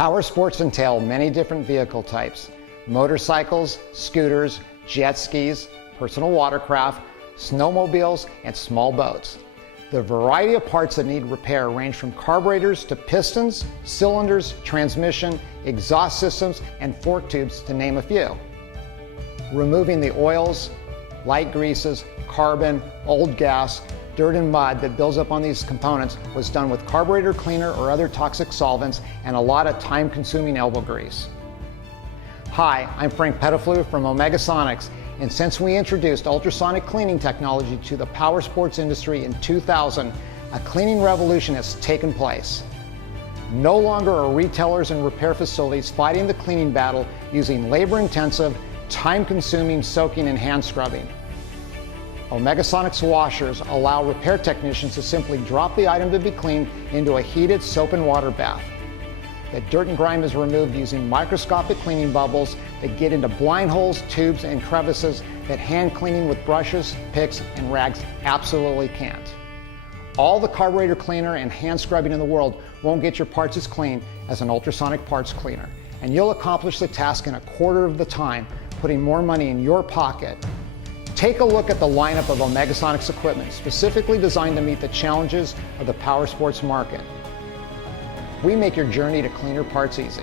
Powersports entail many different vehicle types: motorcycles, scooters, jet skis, personal watercraft, snowmobiles, and small boats. The variety of parts that need repair range from carburetors to pistons, cylinders, transmission, exhaust systems, and fork tubes, to name a few. Removing the oils, light greases, carbon, old gas, dirt and mud that builds up on these components was done with carburetor cleaner or other toxic solvents and a lot of time-consuming elbow grease. Hi, I'm Frank Pettiflew from Omegasonics, and since we introduced ultrasonic cleaning technology to the powersports industry in 2000, a cleaning revolution has taken place. No longer are retailers and repair facilities fighting the cleaning battle using labor-intensive, time-consuming soaking and hand scrubbing. Omegasonics washers allow repair technicians to simply drop the item to be cleaned into a heated soap and water bath. The dirt and grime is removed using microscopic cleaning bubbles that get into blind holes, tubes, and crevices that hand cleaning with brushes, picks, and rags absolutely can't. All the carburetor cleaner and hand scrubbing in the world won't get your parts as clean as an ultrasonic parts cleaner, and you'll accomplish the task in a quarter of the time, putting more money in your pocket. Take a look at the lineup of Omegasonics equipment specifically designed to meet the challenges of the powersports market. We make your journey to cleaner parts easy.